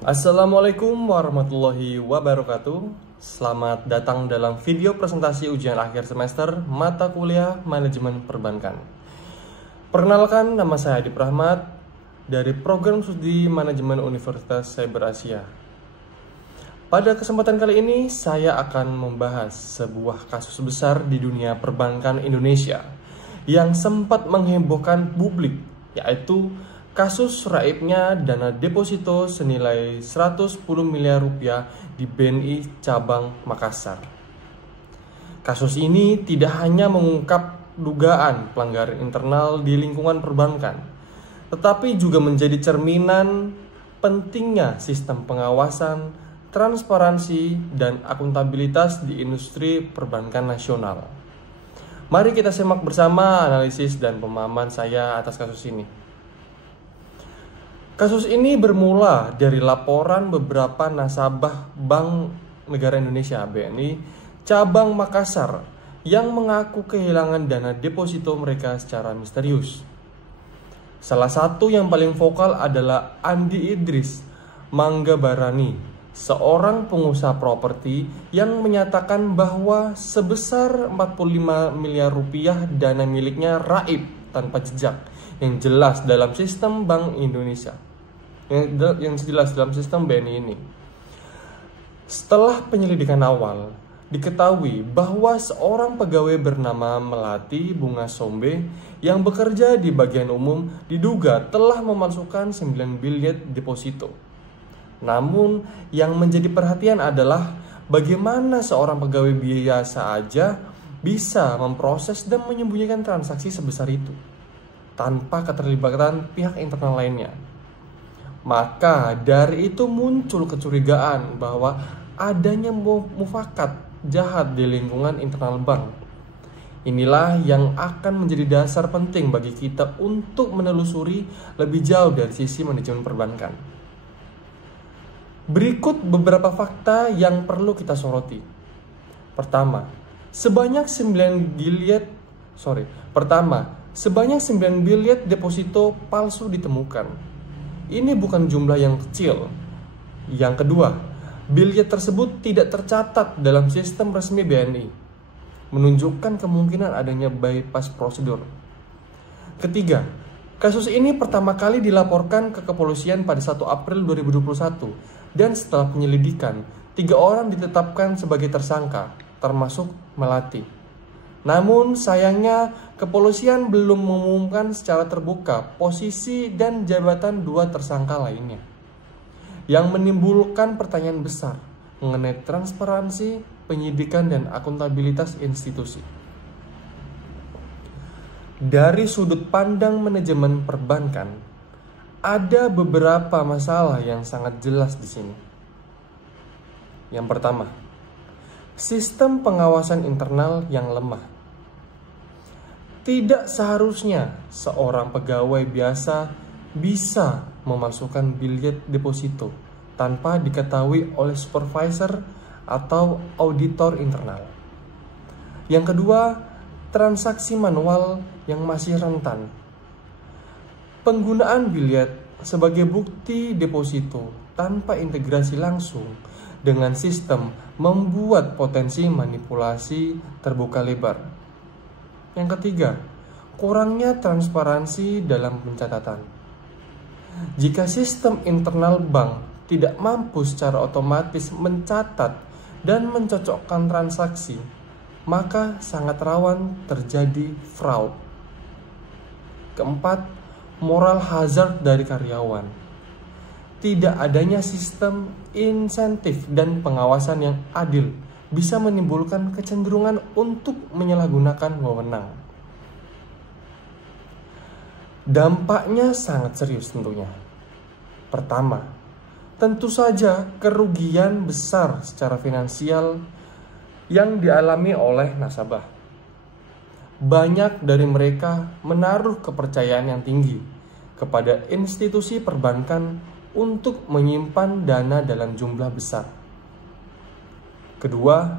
Assalamualaikum warahmatullahi wabarakatuh. Selamat datang dalam video presentasi ujian akhir semester mata kuliah Manajemen Perbankan. Perkenalkan, nama saya Adip Rahmat dari Program Studi Manajemen Universitas Cyber Asia. Pada kesempatan kali ini saya akan membahas sebuah kasus besar di dunia perbankan Indonesia yang sempat menghebohkan publik, yaitu kasus raibnya dana deposito senilai 110 miliar rupiah di BNI Cabang Makassar. Kasus ini tidak hanya mengungkap dugaan pelanggaran internal di lingkungan perbankan, tetapi juga menjadi cerminan pentingnya sistem pengawasan, transparansi, dan akuntabilitas di industri perbankan nasional. Mari kita simak bersama analisis dan pemahaman saya atas kasus ini. Kasus ini bermula dari laporan beberapa nasabah Bank Negara Indonesia (BNI) Cabang Makassar yang mengaku kehilangan dana deposito mereka secara misterius. Salah satu yang paling vokal adalah Andi Idris Manggabarani, seorang pengusaha properti yang menyatakan bahwa sebesar 45 miliar rupiah dana miliknya raib tanpa jejak yang jelas dalam sistem Bank Indonesia. Yang jelas dalam sistem BNI ini. Setelah penyelidikan awal, diketahui bahwa seorang pegawai bernama Melati Bunga Sombe yang bekerja di bagian umum diduga telah memalsukan 9 bilet deposito. Namun, yang menjadi perhatian adalah bagaimana seorang pegawai biasa aja bisa memproses dan menyembunyikan transaksi sebesar itu tanpa keterlibatan pihak internal lainnya. Maka dari itu muncul kecurigaan bahwa adanya mufakat jahat di lingkungan internal bank. Inilah yang akan menjadi dasar penting bagi kita untuk menelusuri lebih jauh dari sisi manajemen perbankan. Berikut beberapa fakta yang perlu kita soroti. Pertama, sebanyak 9 bilet deposito palsu ditemukan. Ini bukan jumlah yang kecil. Yang kedua, bilet tersebut tidak tercatat dalam sistem resmi BNI, menunjukkan kemungkinan adanya bypass prosedur. Ketiga, kasus ini pertama kali dilaporkan ke kepolisian pada 1 April 2021 dan setelah penyelidikan, 3 orang ditetapkan sebagai tersangka, termasuk Melati. Namun sayangnya kepolisian belum mengumumkan secara terbuka posisi dan jabatan 2 tersangka lainnya, yang menimbulkan pertanyaan besar mengenai transparansi, penyidikan, dan akuntabilitas institusi. Dari sudut pandang manajemen perbankan, ada beberapa masalah yang sangat jelas di sini. Yang pertama, sistem pengawasan internal yang lemah. Tidak seharusnya seorang pegawai biasa bisa memasukkan bilet deposito tanpa diketahui oleh supervisor atau auditor internal. Yang kedua, transaksi manual yang masih rentan. Penggunaan bilet sebagai bukti deposito tanpa integrasi langsung dengan sistem membuat potensi manipulasi terbuka lebar. Yang ketiga, kurangnya transparansi dalam pencatatan. Jika sistem internal bank tidak mampu secara otomatis mencatat dan mencocokkan transaksi, maka sangat rawan terjadi fraud. Keempat, moral hazard dari karyawan. Tidak adanya sistem insentif dan pengawasan yang adil bisa menimbulkan kecenderungan untuk menyalahgunakan wewenang. Dampaknya sangat serius tentunya. Pertama, tentu saja kerugian besar secara finansial yang dialami oleh nasabah. Banyak dari mereka menaruh kepercayaan yang tinggi kepada institusi perbankan untuk menyimpan dana dalam jumlah besar. Kedua,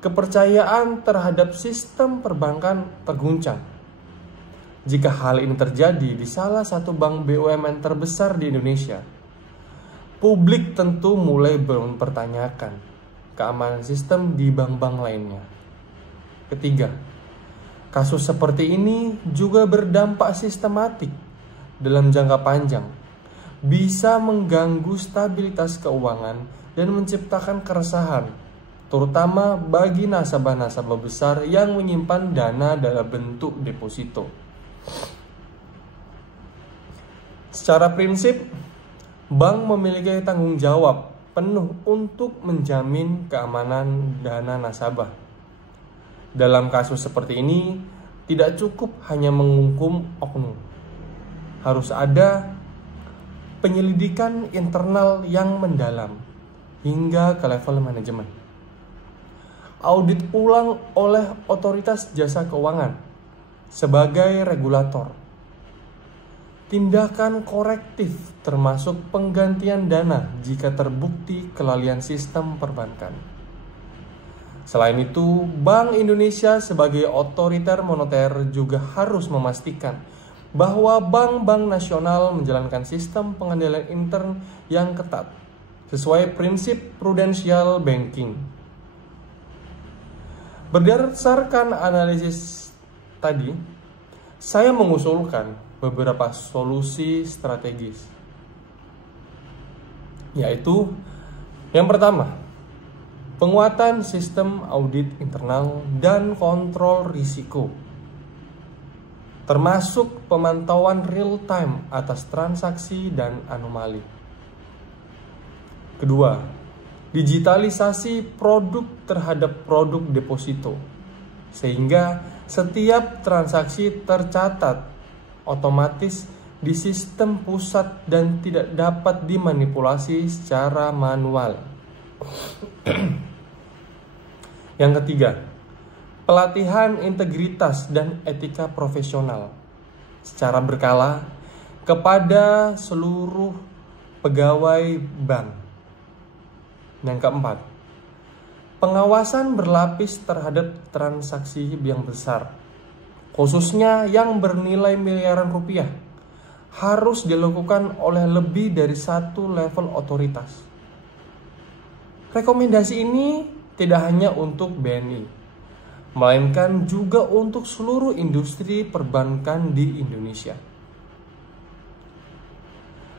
kepercayaan terhadap sistem perbankan terguncang. Jika hal ini terjadi di salah satu bank BUMN terbesar di Indonesia, publik tentu mulai mempertanyakan keamanan sistem di bank-bank lainnya. Ketiga, kasus seperti ini juga berdampak sistematik dalam jangka panjang, bisa mengganggu stabilitas keuangan dan menciptakan keresahan, terutama bagi nasabah-nasabah besar yang menyimpan dana dalam bentuk deposito. Secara prinsip, bank memiliki tanggung jawab penuh untuk menjamin keamanan dana nasabah. Dalam kasus seperti ini, tidak cukup hanya menghukum oknum. Harus ada penyelidikan internal yang mendalam hingga ke level manajemen. Audit ulang oleh otoritas jasa keuangan sebagai regulator. Tindakan korektif termasuk penggantian dana jika terbukti kelalaian sistem perbankan. Selain itu, Bank Indonesia sebagai otoriter moneter juga harus memastikan bahwa bank-bank nasional menjalankan sistem pengendalian intern yang ketat sesuai prinsip prudential banking. Berdasarkan analisis tadi, saya mengusulkan beberapa solusi strategis, yaitu yang pertama, penguatan sistem audit internal dan kontrol risiko, termasuk pemantauan real time atas transaksi dan anomali. Kedua, digitalisasi produk terhadap produk deposito, sehingga setiap transaksi tercatat otomatis di sistem pusat dan tidak dapat dimanipulasi secara manual. Yang ketiga, pelatihan integritas dan etika profesional secara berkala kepada seluruh pegawai bank. Yang keempat, pengawasan berlapis terhadap transaksi yang besar, khususnya yang bernilai miliaran rupiah, harus dilakukan oleh lebih dari satu level otoritas. Rekomendasi ini tidak hanya untuk BNI, melainkan juga untuk seluruh industri perbankan di Indonesia.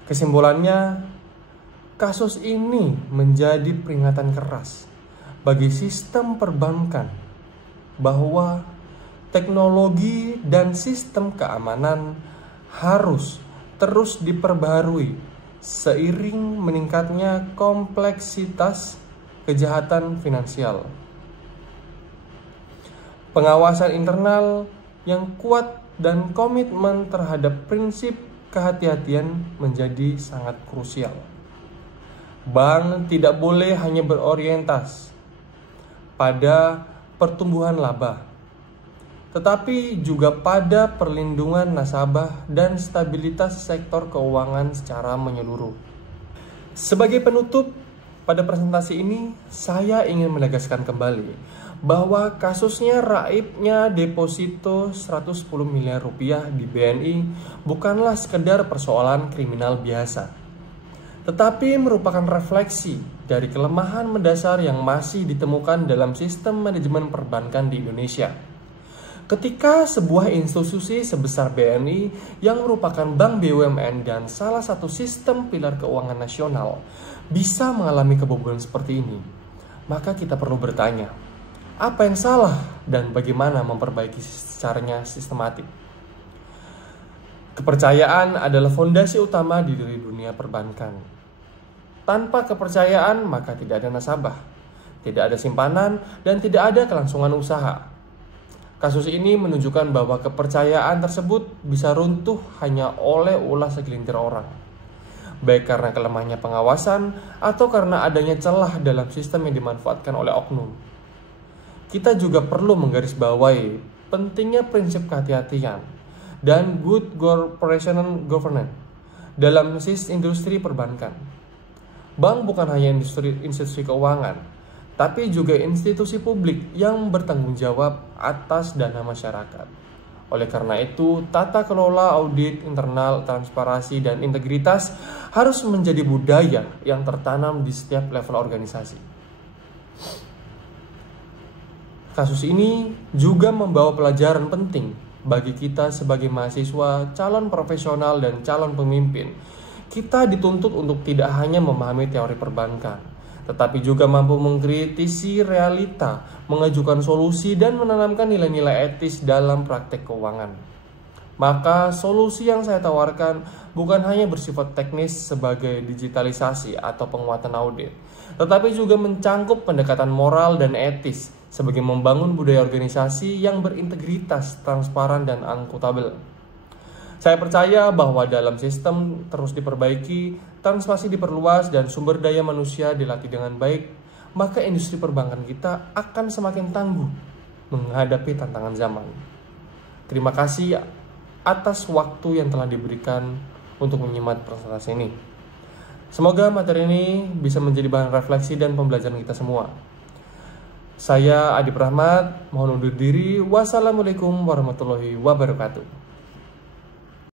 Kesimpulannya, kasus ini menjadi peringatan keras bagi sistem perbankan bahwa teknologi dan sistem keamanan harus terus diperbaharui seiring meningkatnya kompleksitas kejahatan finansial. Pengawasan internal yang kuat dan komitmen terhadap prinsip kehati-hatian menjadi sangat krusial. Bank tidak boleh hanya berorientasi pada pertumbuhan laba, tetapi juga pada perlindungan nasabah dan stabilitas sektor keuangan secara menyeluruh. Sebagai penutup, pada presentasi ini, saya ingin menegaskan kembali bahwa kasusnya raibnya deposito 110 miliar rupiah di BNI bukanlah sekedar persoalan kriminal biasa, tetapi merupakan refleksi dari kelemahan mendasar yang masih ditemukan dalam sistem manajemen perbankan di Indonesia. Ketika sebuah institusi sebesar BNI yang merupakan bank BUMN dan salah satu sistem pilar keuangan nasional bisa mengalami kebobolan seperti ini, maka kita perlu bertanya, apa yang salah dan bagaimana memperbaiki caranya sistematik. Kepercayaan adalah fondasi utama di dunia perbankan. Tanpa kepercayaan, maka tidak ada nasabah, tidak ada simpanan, dan tidak ada kelangsungan usaha. Kasus ini menunjukkan bahwa kepercayaan tersebut bisa runtuh hanya oleh ulah segelintir orang, baik karena kelemahnya pengawasan atau karena adanya celah dalam sistem yang dimanfaatkan oleh oknum. Kita juga perlu menggarisbawahi pentingnya prinsip kehati-hatian dan good corporational governance dalam industri perbankan. Bank bukan hanya institusi keuangan, tapi juga institusi publik yang bertanggung jawab atas dana masyarakat. Oleh karena itu, tata kelola audit internal, transparansi, dan integritas harus menjadi budaya yang tertanam di setiap level organisasi. Kasus ini juga membawa pelajaran penting bagi kita sebagai mahasiswa, calon profesional, dan calon pemimpin. Kita dituntut untuk tidak hanya memahami teori perbankan, tetapi juga mampu mengkritisi realita, mengajukan solusi, dan menanamkan nilai-nilai etis dalam praktek keuangan. Maka solusi yang saya tawarkan bukan hanya bersifat teknis sebagai digitalisasi atau penguatan audit, tetapi juga mencangkup pendekatan moral dan etis sebagai membangun budaya organisasi yang berintegritas, transparan, dan akuntabel. Saya percaya bahwa dalam sistem terus diperbaiki, transparansi diperluas, dan sumber daya manusia dilatih dengan baik, maka industri perbankan kita akan semakin tangguh menghadapi tantangan zaman. Terima kasih atas waktu yang telah diberikan untuk menyimak presentasi ini. Semoga materi ini bisa menjadi bahan refleksi dan pembelajaran kita semua. Saya Adip Rahmat, mohon undur diri. Wassalamualaikum warahmatullahi wabarakatuh.